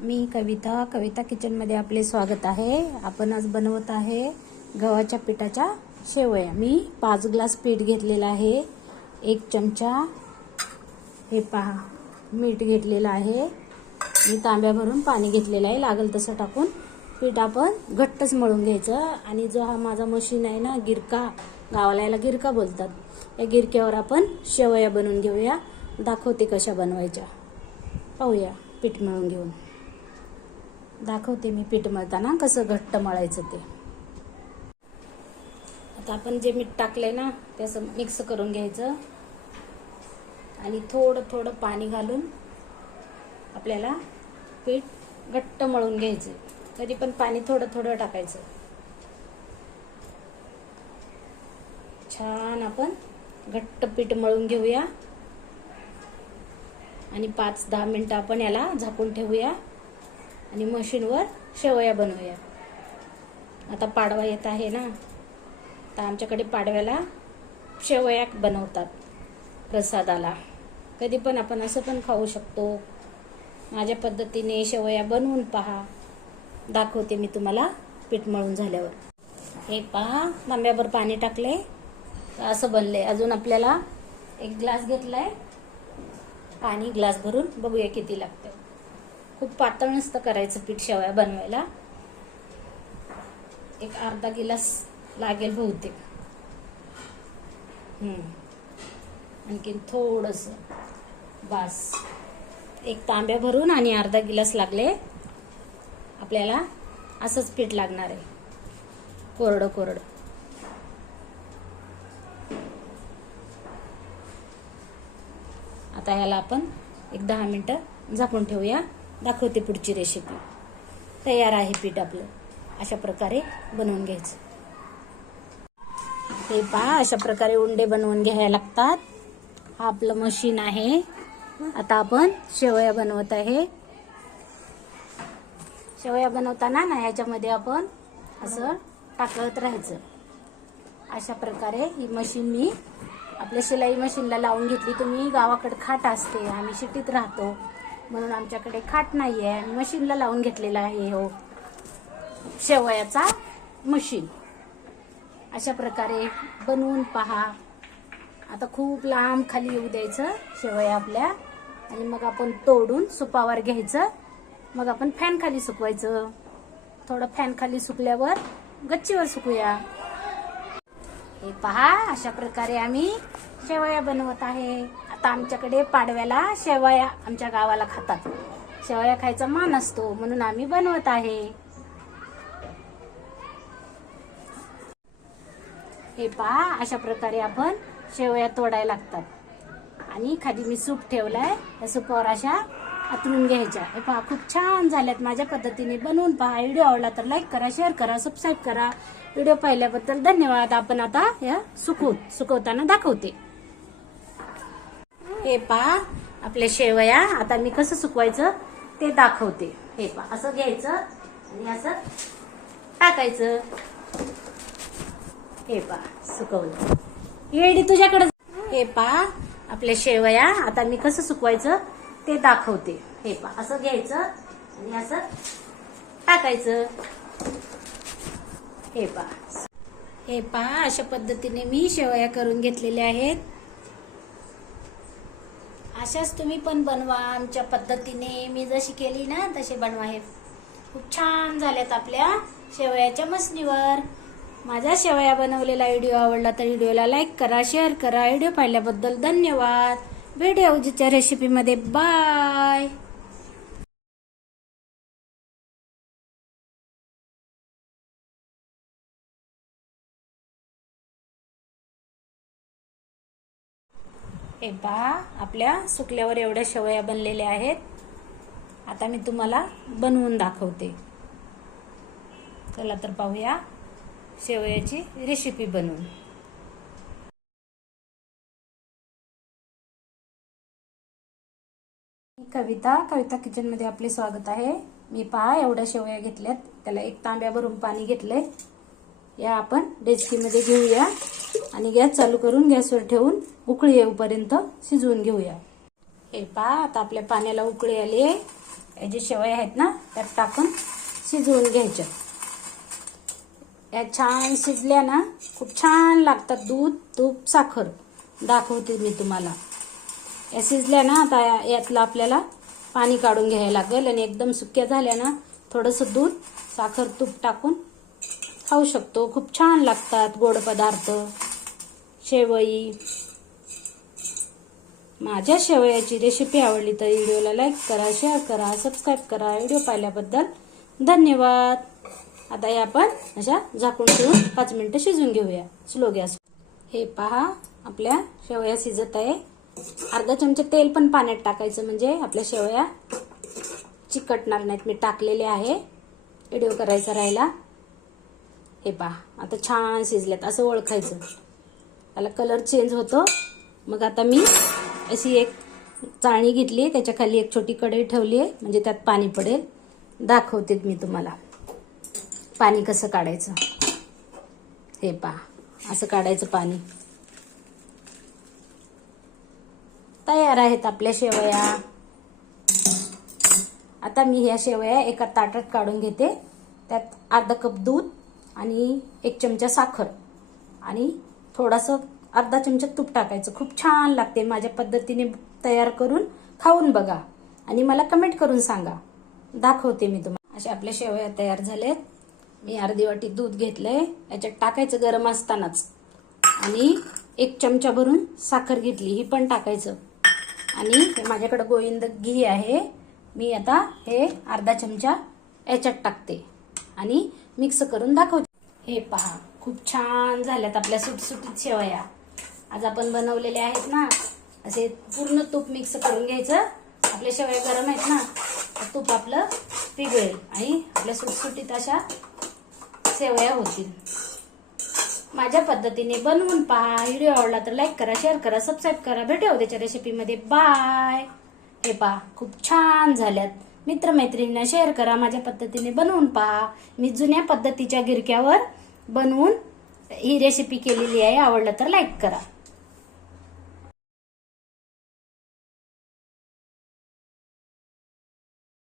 मी कविता कविता किचनमध्ये आपले स्वागत आहे. आपण आज बनवत आहे गव्हाच्या पिठाच्या शेवया. मी पाच ग्लास पीठ घेतलेलं आहे. एक चमचा हे पहा मीठ घेतलेलं आहे. मी तांब्या भरून पाणी घेतलेलं आहे. लागेल तसं टाकून पीठ आपण घट्टच मळून घ्यायचं. आणि जो हा माझा मशीन आहे ना गिरका गावाला याला गिरका बोलतात. या गिरक्यावर आपण शेवया बनवून घेऊया. दाखवते कशा बनवायच्या. पाहूया पीठ मळून घेऊन. दाखवते मी पीठ मळताना कसं घट्ट मळायचं ते. आता आपण जे मीठ टाकलंय ना ते असं मिक्स करून घ्यायचं. आणि थोडं थोडं पाणी घालून आपल्याला पीठ घट्ट मळून घ्यायचं तरी पण पाणी थोडं थोडं टाकायचं. छान आपण घट्ट पीठ मळून घेऊया. आणि पाच दहा मिनटं आपण याला झाकून ठेवूया. आणि मशीनवर शेवया बनवूया. आता पाडवा येत आहे ना तर आमच्याकडे पाडव्याला शेवया बनवतात प्रसादाला. कधी पण आपण असं पण खाऊ शकतो. माझ्या पद्धतीने शेवया बनवून पहा. दाखवते मी तुम्हाला पीठ मळून झाल्यावर. हे पहा तांब्याभर पाणी टाकले. असं बनले अजून आपल्याला एक ग्लास घेतलाय. पाणी ग्लास भरून बघूया किती लागतं. खूप पातळ नसतं करायचं पीठ शेवया बनवायला. एक अर्धा गिलास लागेल बहुतेक. आणखीन थोडस. बास. एक तांब्या भरून आणि अर्धा गिलास लागले. आपल्याला असंच पीठ लागणार आहे. कोरडं कोरडं. आता ह्याला आपण एक दहा मिनटं झाकून ठेवूया. दाखवते पुढची रेसिपी तयार आहे पीठ आपलं. अशा प्रकारे बनवून घ्यायचं. हे पहा अशा प्रकारे उंडे बनवून घ्यायला लागतात. हा आपलं मशीन आहे. आता आपण शेवया बनवत आहे. शेवया बनवताना ना ह्याच्यामध्ये आपण असं टाकत राहायचं. अशा प्रकारे ही मशीन मी आपल्या शिलाई मशीनला लावून घेतली. तुम्ही गावाकडे खाट असते आम्ही शिटीत राहतो. म्हणून आमच्याकडे खाट नाही आहे मशीनला लावून घेतलेला आहे हो. शेवयाचा मशीन. अशा प्रकारे बनवून पहा. आता खूप लांब खाली येऊ द्यायचं शेवया आपल्या. आणि मग आपण तोडून सुपावर घ्यायचं. मग आपण फॅन खाली सुकवायचं. थोडं फॅन खाली सुकल्यावर गच्चीवर सुकूया. हे पहा अशा प्रकारे आम्ही शेवया बनवत आहे. आता आमच्याकडे पाडव्याला शेवया आमच्या गावाला खातात. शेवया खायचा मान असतो म्हणून आम्ही बनवत आहे. हे पहा अशा प्रकारे आपण शेवया तोडायला लागतात. आणि खाली मी सूप ठेवलाय. त्या सूपावर अशा आतरून घ्यायच्या. हे पहा खूप छान झाल्यात माझ्या पद्धतीने. बनवून पहा. व्हिडिओ आवडला तर लाईक करा शेअर करा सबस्क्राईब करा. व्हिडिओ पाहिल्याबद्दल धन्यवाद. आपण आता या सुकवू सुकवताना दाखवते. हे पहा आपल्या शेवया. आता मी कसं सुकवायचं ते दाखवते. हे पहा असं घ्यायचं आणि असं टाकायचं. हे पा सुकवलं. येडी तुझ्याकडे हे पहा आपल्या शेवया. आता मी कसं सुकवायचं ते दाखवते. हे पहा असं घ्यायचं आणि असं टाकायचं. हे पा हे पहा अशा पद्धतीने मी शेवया करून घेतलेल्या आहेत. अशाच तुम्ही पण बनवा आमच्या पद्धतीने. मी जशी केली ना तशी बनवा हे. खूप छान झाल्यात आपल्या शेवयाच्या मसणीवर. माझा शेवया बनवलेला व्हिडिओ आवडला तर व्हिडिओला लाईक करा शेअर करा. व्हिडिओ पाहिल्याबद्दल धन्यवाद. भेटूया उजीच्या रेसिपीमध्ये बाय हे पहा आपल्या सुकल्यावर एवढ्या शेवया बनलेल्या आहेत. आता मी तुम्हाला बनवून दाखवते. चला तर पाहूया शेवयाची रेसिपी बनवून. कविता कविता किचनमध्ये आपले स्वागत आहे. मी पहा एवढ्या शेवया घेतल्यात. त्याला एक तांब्या भरून पाणी घेतलंय. या आपण डेचकीमध्ये घेऊया. आणि गॅस चालू करून गॅसवर ठेवून उकळी येऊपर्यंत शिजवून घेऊया. हे पहा आता आपल्या पाण्याला उकळी आली आहे. या जे शेवया आहेत ना त्यात टाकून शिजवून घ्यायच्या. या छान शिजल्या ना खूप छान लागतात दूध तूप साखर. दाखवते मी तुम्हाला. या शिजल्या ना आता या- यातलं आपल्याला पाणी काढून घ्यायला लागेल आणि एकदम सुक्या झाल्या ना थोडंसं दूध साखर तूप टाकून खाऊ शकतो. खूप छान लागतात गोड पदार्थ. शेवई. माझ्या शेवयाची रेसिपी आवडली तर व्हिडिओला लाईक करा शेअर करा सबस्क्राईब करा. व्हिडिओ पाहिल्याबद्दल धन्यवाद. आता हे आपण अशा झाकून ठेवून पाच मिनटं शिजून घेऊया. Slow gas. हे पहा आपल्या शेवया शिजत आहे. अर्धा चमचा तेल पण पाण्यात टाकायचं म्हणजे आपल्या शेवया चिकटणार नाहीत. मी टाकलेले आहे. व्हिडिओ करायचा राहिला. हे पहा आता छान शिजल्यात असं ओळखायचं. त्याला कलर चेंज होतो. मग आता मी अशी एक चाळणी घेतली त्याच्याखाली एक छोटी कढई ठेवली आहे. म्हणजे त्यात पाणी पडेल. दाखवते मी तुम्हाला. पाणी कसं काढायचं? हे पहा. असं काढायचं पाणी. तयार आहेत आपल्या शेवया. आता मी ह्या शेवया एका ताटात काढून घेते. त्यात अर्धा कप दूध आणि एक चमचा साखर आणि थोडासा अर्धा चमचा तूप टाकायचं. खूप छान लागते. माझ्या पद्धतीने तयार करून खाऊन बघा. आणि मला कमेंट करून सांगा. दाखवते मी तुम्हाला अशा आपल्या शेवया तयार झालेत मी अर्धी वाटी दूध घेतलंय. याच्यात टाकायचं गरम असतानाच. आणि एक चमचा भरून साखर घेतली. ही पण टाकायचं. आणि हे माझ्याकडे गोविंद घी आहे. मी आता हे अर्धा चमचा याच्यात टाकते. आणि मिक्स करून दाखवते. हे पहा. खूप छान झाल्यात आपल्या सुटसुटीत शेवया. आज आपण बनवलेले आहेत ना असे पूर्ण तूप मिक्स करून घ्यायचं. आपल्या शेवया गरम आहेत ना तूप आपलं पिघळेल आणि आपल्या सुटसुटीत अशा शेवया होतील. माझ्या पद्धतीने बनवून पहा. व्हिडिओ आवडला तर लाईक करा शेअर करा सबस्क्राईब करा. भेटू त्याच्या रेसिपीमध्ये बाय हे पहा खूप छान झाल्यात. मित्रमैत्रिणींना शेअर करा. माझ्या पद्धतीने बनवून पहा. मी जुन्या पद्धतीच्या गिरक्यावर बनवून ही रेसिपी केलेली आहे. आवडलं तर लाईक करा.